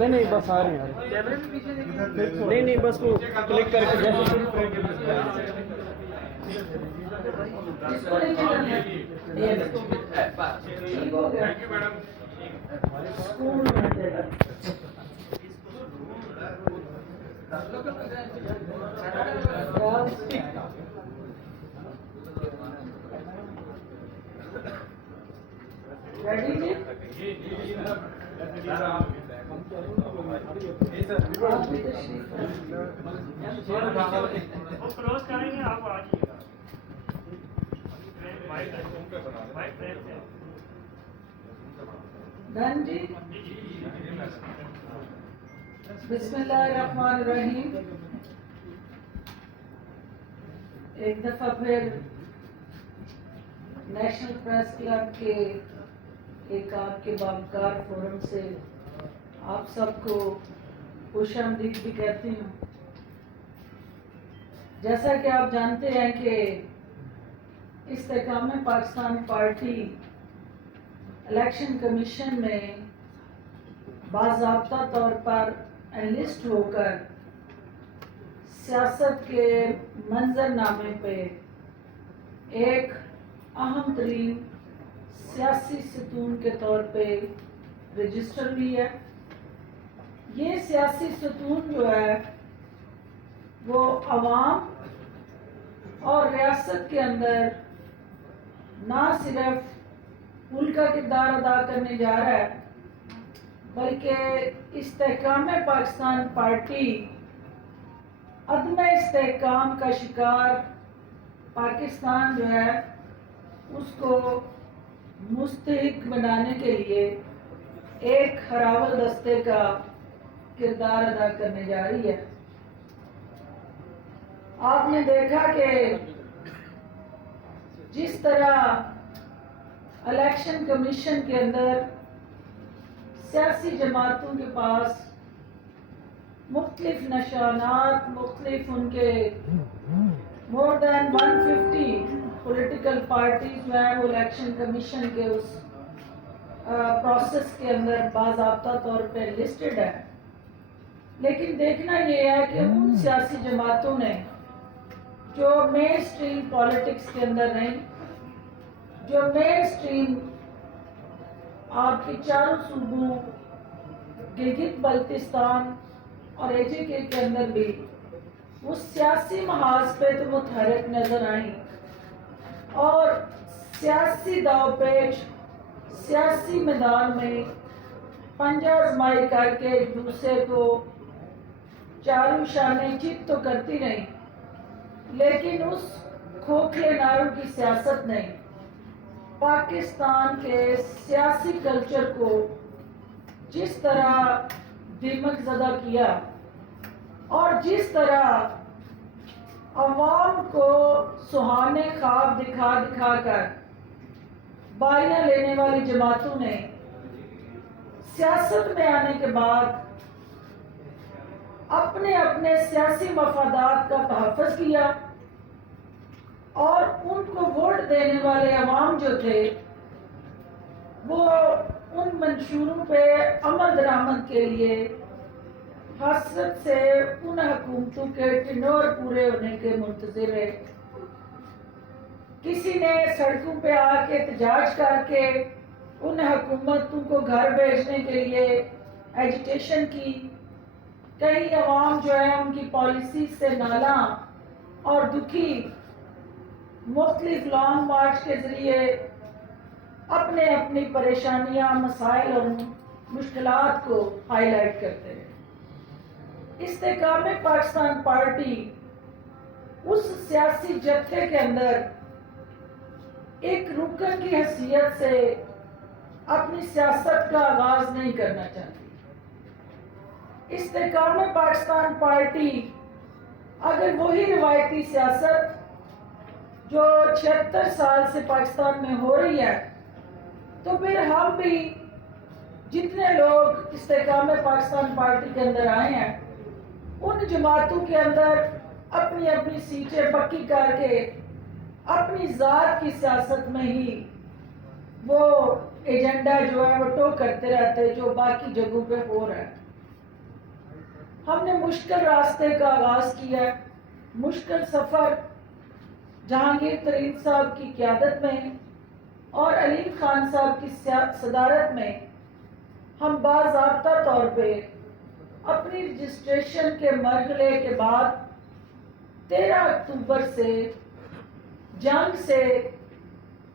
نہیں بس آ رہے ہیں. نہیں بس وہ کلک کر کے کلوز کریں گے. آپ آ جائیے ڈن جی. بسم اللہ الرحمن الرحیم. ایک دفعہ پھر نیشنل پریس کلب کے ایک آپ کے باوقار فورم سے آپ سب کو خوش آمدید بھی کہتی ہوں. جیسا کہ آپ جانتے ہیں کہ استحکام پاکستان پارٹی الیکشن کمیشن میں باضابطہ طور پر انلسٹ ہو کر سیاست کے منظر نامے پہ ایک اہم ترین سیاسی ستون کے طور پہ رجسٹر ہوئی ہے. یہ سیاسی ستون جو ہے وہ عوام اور ریاست کے اندر نہ صرف پل کا کردار ادا کرنے جا رہا ہے بلکہ استحکام پاکستان پارٹی عدم استحکام کا شکار پاکستان جو ہے اس کو مستحق بنانے کے لیے ایک ہراول دستے کا کردار ادا کرنے جا رہی ہے. آپ نے دیکھا کہ جس طرح الیکشن کمیشن کے اندر سیاسی جماعتوں کے پاس مختلف نشانات، مختلف ان کے مور دین 150 پولیٹیکل پارٹیز جو ہے وہ الیکشن کمیشن کے اس پروسیس کے اندر باضابطہ طور پہ لسٹڈ ہے. لیکن دیکھنا یہ ہے کہ ان سیاسی جماعتوں نے جو مین اسٹریم پالیٹکس کے اندر نہیں، جو مین اسٹریم آپ کے چاروں صوبوں گلگت بلتستان اور اے جے کے اندر بھی وہ سیاسی محاذ پہ تو متحرک نظر آئیں اور سیاسی داؤ پیچ سیاسی میدان میں پنجہ آزمائی کر کے ایک دوسرے کو چاروں شانے چت تو کرتی رہیں، لیکن اس کھوکھلے نعروں کی سیاست نے پاکستان کے سیاسی کلچر کو جس طرح دیمک زدہ کیا اور جس طرح عوام کو سہانے خواب دکھا دکھا کر باریاں لینے والی جماعتوں نے سیاست میں آنے کے بعد اپنے اپنے سیاسی مفادات کا تحفظ کیا اور ان کو ووٹ دینے والے عوام جو تھے وہ ان منشوروں پہ عمل درآمد کے لیے حسرت سے ان حکومتوں کے ٹنور پورے ہونے کے منتظر رہے. کسی نے سڑکوں پہ آ کے احتجاج کر کے ان حکومتوں کو گھر بھیجنے کے لیے ایجیٹیشن کی. کئی عوام جو ہے ان کی پالیسی سے نالاں اور دکھی مختلف لانگ مارچ کے ذریعے اپنے اپنی پریشانیاں، مسائل اور مشکلات کو ہائی لائٹ کرتے ہیں. استحکام پاکستان پارٹی اس سیاسی جتھے کے اندر ایک رکن کی حیثیت سے اپنی سیاست کا آغاز نہیں کرنا چاہتی. استحکام پاکستان پارٹی اگر وہی روایتی سیاست جو 76 سال سے پاکستان میں ہو رہی ہے تو پھر ہم بھی جتنے لوگ استحکام پاکستان پارٹی کے اندر آئے ہیں ان جماعتوں کے اندر اپنی اپنی سیٹیں پکی کر کے اپنی ذات کی سیاست میں ہی وہ ایجنڈا جو ہے وہ ٹو کرتے رہتے جو باقی جگہوں پہ ہو رہا ہے۔ ہم نے مشکل راستے کا آغاز کیا، مشکل سفر جہانگیر ترین صاحب کی قیادت میں اور علیم خان صاحب کی صدارت میں ہم باضابطہ طور پہ اپنی رجسٹریشن کے مرحلے کے بعد 13 اکتوبر سے جنگ سے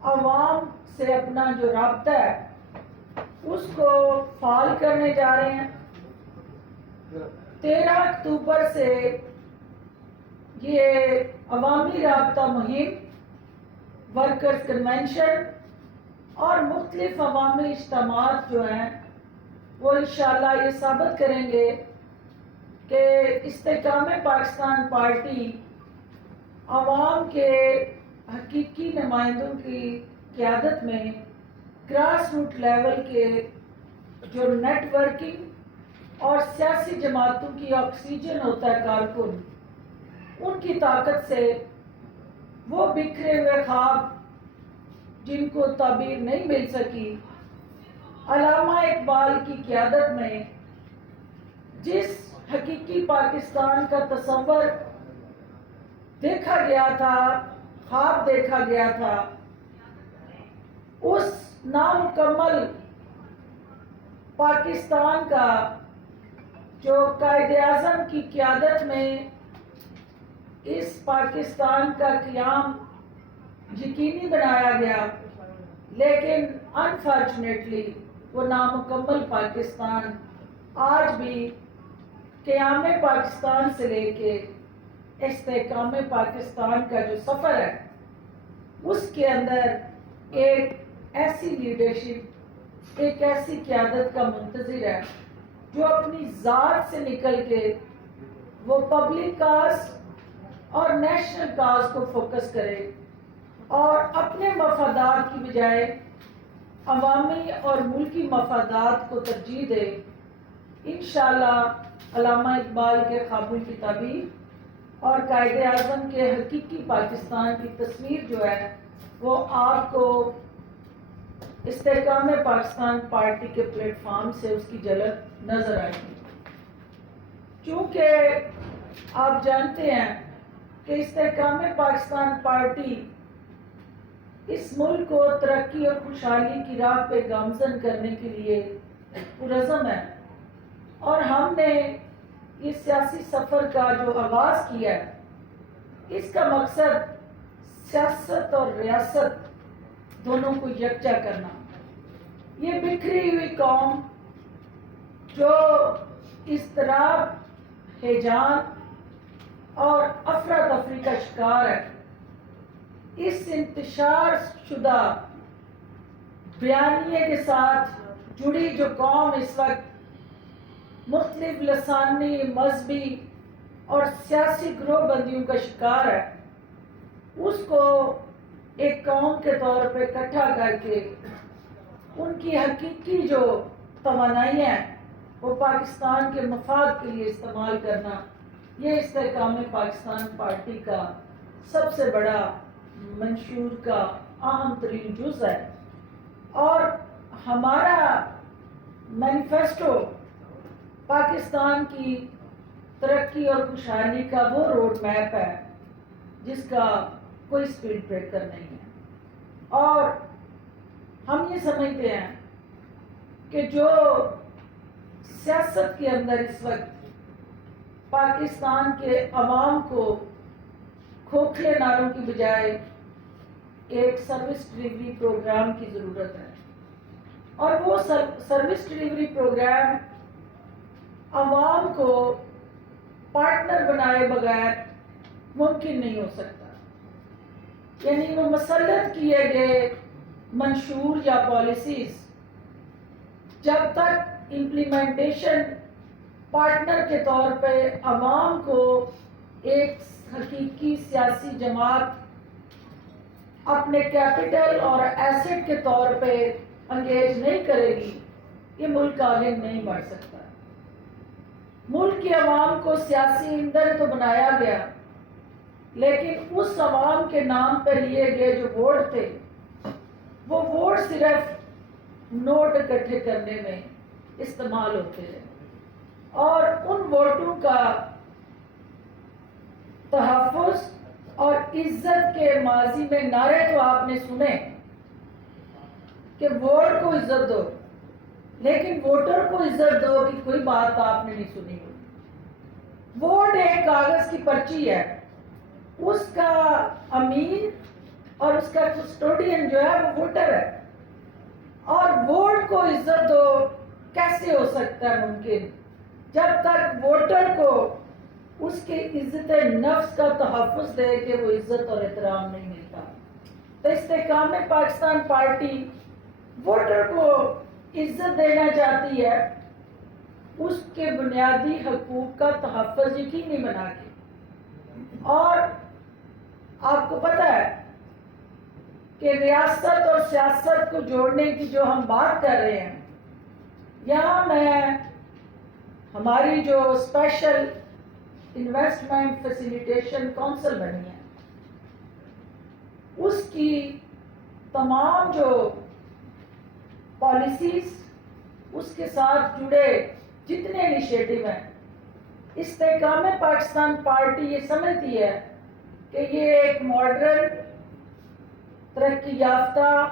عوام سے اپنا جو رابطہ ہے اس کو فعال کرنے جا رہے ہیں۔ 13 اکتوبر سے یہ عوامی رابطہ مہم، ورکرز کنونشن اور مختلف عوامی اجتماعات جو ہیں وہ انشاءاللہ یہ ثابت کریں گے کہ استحکام پاکستان پارٹی عوام کے حقیقی نمائندوں کی قیادت میں گراس روٹ لیول کے جو نیٹ ورکنگ اور سیاسی جماعتوں کی آکسیجن ہوتا ہے کارکن، ان کی طاقت سے وہ بکھرے ہوئے خواب جن کو تعبیر نہیں مل سکی، علامہ اقبال کی قیادت میں جس حقیقی پاکستان کا تصور دیکھا گیا تھا، خواب دیکھا گیا تھا، اس نامکمل پاکستان کا جو قائد اعظم کی قیادت میں اس پاکستان کا قیام یقینی بنایا گیا، لیکن انفارچونیٹلی وہ نامکمل پاکستان آج بھی قیام پاکستان سے لے کے استحکام پاکستان کا جو سفر ہے اس کے اندر ایک ایسی لیڈرشپ، ایک ایسی قیادت کا منتظر ہے جو اپنی ذات سے نکل کے وہ پبلک کاز اور نیشنل کاز کو فوکس کرے اور اپنے مفادات کی بجائے عوامی اور ملکی مفادات کو ترجیح دے۔ انشاءاللہ علامہ اقبال کے خوابوں کی تعبیر اور قائد اعظم کے حقیقی پاکستان کی تصویر جو ہے وہ آپ کو استحکام پاکستان پارٹی کے پلیٹ فارم سے اس کی جھلک نظر آئے گی۔ چونکہ آپ جانتے ہیں کہ استحکام پاکستان پارٹی اس ملک کو ترقی اور خوشحالی کی راہ پہ گامزن کرنے کے لیے پرعزم ہے، اور ہم نے یہ سیاسی سفر کا جو آغاز کیا ہے اس کا مقصد سیاست اور ریاست دونوں کو یکجا کرنا۔ یہ بکھری ہوئی قوم جو اضطراب، ہیجان اور افراتفری کا شکار ہے، اس انتشار شدہ بیانیے کے ساتھ جڑی جو قوم اس وقت مختلف لسانی، مذہبی اور سیاسی گروہ بندیوں کا شکار ہے، اس کو ایک قوم کے طور پہ اکٹھا کر کے ان کی حقیقی جو توانائی ہیں وہ پاکستان کے مفاد کے لیے استعمال کرنا، یہ استحکام پاکستان پارٹی کا سب سے بڑا منشور کا اہم ترین جز ہے۔ اور ہمارا مینیفیسٹو پاکستان کی ترقی اور خوشحالی کا وہ روڈ میپ ہے جس کا کوئی سپیڈ بریکر نہیں ہے، اور ہم یہ سمجھتے ہیں کہ جو سیاست کے اندر اس وقت پاکستان کے عوام کو کھوکھلے نعروں کی بجائے ایک سروس ڈلیوری پروگرام کی ضرورت ہے، اور وہ سروس ڈلیوری پروگرام عوام کو پارٹنر بنائے بغیر ممکن نہیں ہو سکتا۔ یعنی وہ مسلط کیے گئے منشور یا پالیسیز جب تک امپلیمنٹیشن پارٹنر کے طور پہ عوام کو ایک حقیقی سیاسی جماعت اپنے کیپٹل اور ایسٹ کے طور پہ انگیج نہیں کرے گی، یہ ملک آگے نہیں بڑھ سکتا۔ ملک کے عوام کو سیاسی ایندھن تو بنایا گیا، لیکن اس عوام کے نام پہ لیے گئے جو ووٹ تھے وہ ووٹ صرف نوٹ اکٹھے کرنے میں استعمال ہوتے ہیں، اور ان ووٹوں کا تحفظ اور عزت کے ماضی میں نعرے تو آپ نے سنے کہ ووٹ کو عزت دو، لیکن ووٹر کو عزت دو کہ کوئی بات آپ نے نہیں سنی ہوئی۔ ووٹ ایک کاغذ کی پرچی ہے، اس کا امین اور اس کا کسٹوڈین جو ہے وہ ووٹر ہے، اور ووٹ کو عزت دو کیسے ہو سکتا ہے ممکن جب تک ووٹر کو اس کے عزت نفس کا تحفظ دے کہ وہ عزت اور احترام نہیں ملتا۔ تو استحکام پاکستان پارٹی ووٹر کو عزت دینا چاہتی ہے، اس کے بنیادی حقوق کا تحفظ یقینی بنا کے۔ اور آپ کو پتہ ہے کہ ریاست اور سیاست کو جوڑنے کی جو ہم بات کر رہے ہیں، یہاں میں ہماری جو اسپیشل انویسٹمنٹ فیسیلیٹیشن کونسل بنی ہے، اس کی تمام جو پالیسیز، اس کے ساتھ جڑے جتنے انیشیٹو ہیں، استحکام پاکستان پارٹی یہ سمجھتی ہے کہ یہ ایک ماڈرن، ترقی یافتہ،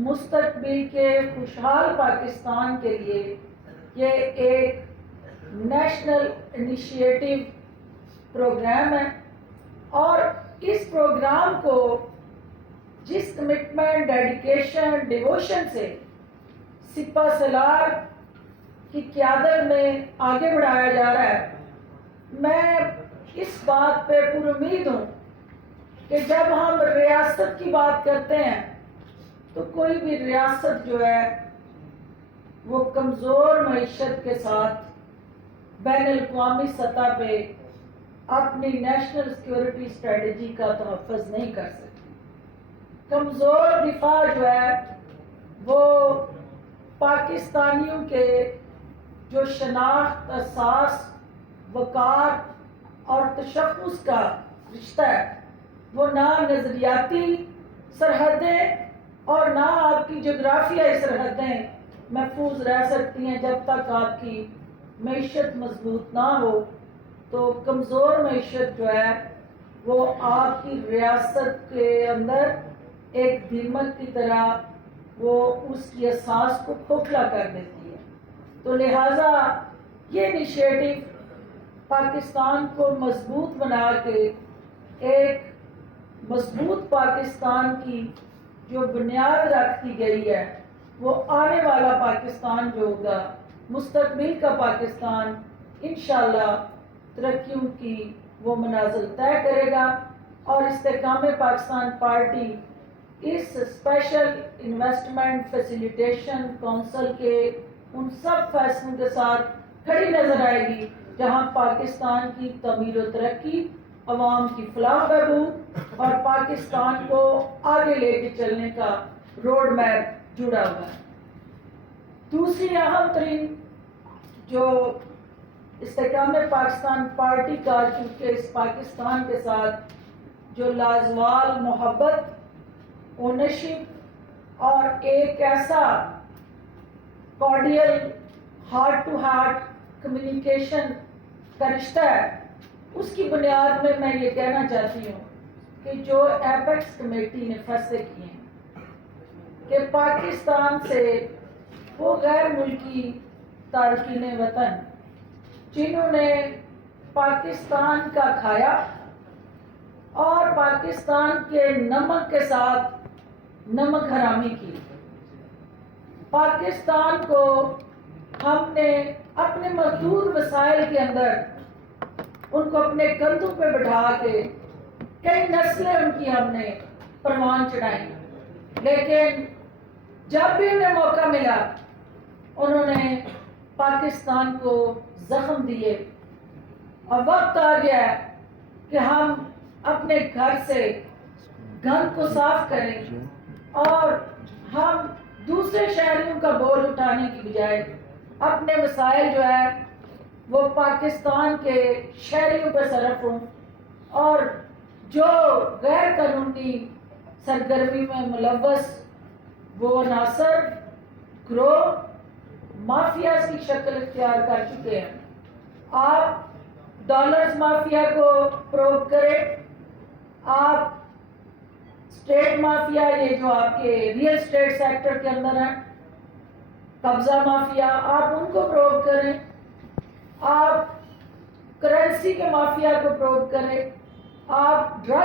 مستقبل کے خوشحال پاکستان کے لیے یہ ایک نیشنل انیشیٹو پروگرام ہے، اور اس پروگرام کو جس کمٹمنٹ، ڈیڈیکیشن، ڈیووشن سے سپہ سالار کی قیادت میں آگے بڑھایا جا رہا ہے، میں اس بات پہ پر امید ہوں کہ جب ہم ریاست کی بات کرتے ہیں تو کوئی بھی ریاست جو ہے وہ کمزور معیشت کے ساتھ بین الاقوامی سطح پہ اپنی نیشنل سیکورٹی اسٹریٹجی کا تحفظ نہیں کر سکتی۔ کمزور دفاع جو ہے وہ پاکستانیوں کے جو شناخت، اساس، وقار اور تشخص کا رشتہ ہے، وہ نہ نظریاتی سرحدیں اور نہ آپ کی جغرافیائی سرحدیں محفوظ رہ سکتی ہیں جب تک آپ کی معیشت مضبوط نہ ہو۔ تو کمزور معیشت جو ہے وہ آپ کی ریاست کے اندر ایک دیمک کی طرح وہ اس کی اساس کو کھوکھلا کر دیتی ہے۔ تو لہٰذا یہ انیشیٹو پاکستان کو مضبوط بنا کے ایک مضبوط پاکستان کی جو بنیاد رکھی گئی ہے، وہ آنے والا پاکستان جو ہوگا، مستقبل کا پاکستان، انشاءاللہ ترقیوں کی وہ منازل طے کرے گا۔ اور استحکام پاکستان پارٹی اس اسپیشل انویسٹمنٹ فیسیلیٹیشن کونسل کے ان سب فیصلوں کے ساتھ کھڑی نظر آئے گی جہاں پاکستان کی تعمیر و ترقی، عوام کی فلاح و بہبود اور پاکستان کو آگے لے کے چلنے کا روڈ میپ جڑا ہوا ہے۔ دوسری اہم ترین جو استحکام پاکستان پارٹی کا، چونکہ اس پاکستان کے ساتھ جو لازوال محبت، اونرشپ اور ایک ایسا cordial heart to heart communication کا رشتہ ہے، اس کی بنیاد میں یہ کہنا چاہتی ہوں کہ جو ایپیکس کمیٹی نے فیصلے کیے ہیں کہ پاکستان سے وہ غیر ملکی تارکین وطن جنہوں نے پاکستان کا کھایا اور پاکستان کے نمک کے ساتھ نمک حرامی کی، پاکستان کو ہم نے اپنے محدود وسائل کے اندر ان کو اپنے کندھوں پہ بٹھا کے کئی نسلیں ان کی ہم نے پروان چڑھائی، لیکن جب بھی انہیں موقع ملا انہوں نے پاکستان کو زخم دیے۔ اور وقت آ گیا ہے کہ ہم اپنے گھر سے گند کو صاف کریں اور ہم دوسرے شہریوں کا بول اٹھانے کی بجائے اپنے وسائل جو ہے وہ پاکستان کے شہریوں پہ صرف ہوں اور جو غیر قانونی سرگرمی میں ملوث وہ عناصر گروہ مافیاز کی شکل اختیار کر چکے ہیں. آپ ڈالرز مافیا کو پروب کریں، آپ اسٹیٹ مافیا، یہ جو آپ کے ریئل اسٹیٹ سیکٹر کے اندر ہیں، قبضہ مافیا، آپ ان کو پروب کریں، آپ کرنسی کے مافیا کو پروب کریں، آپ ڈرگ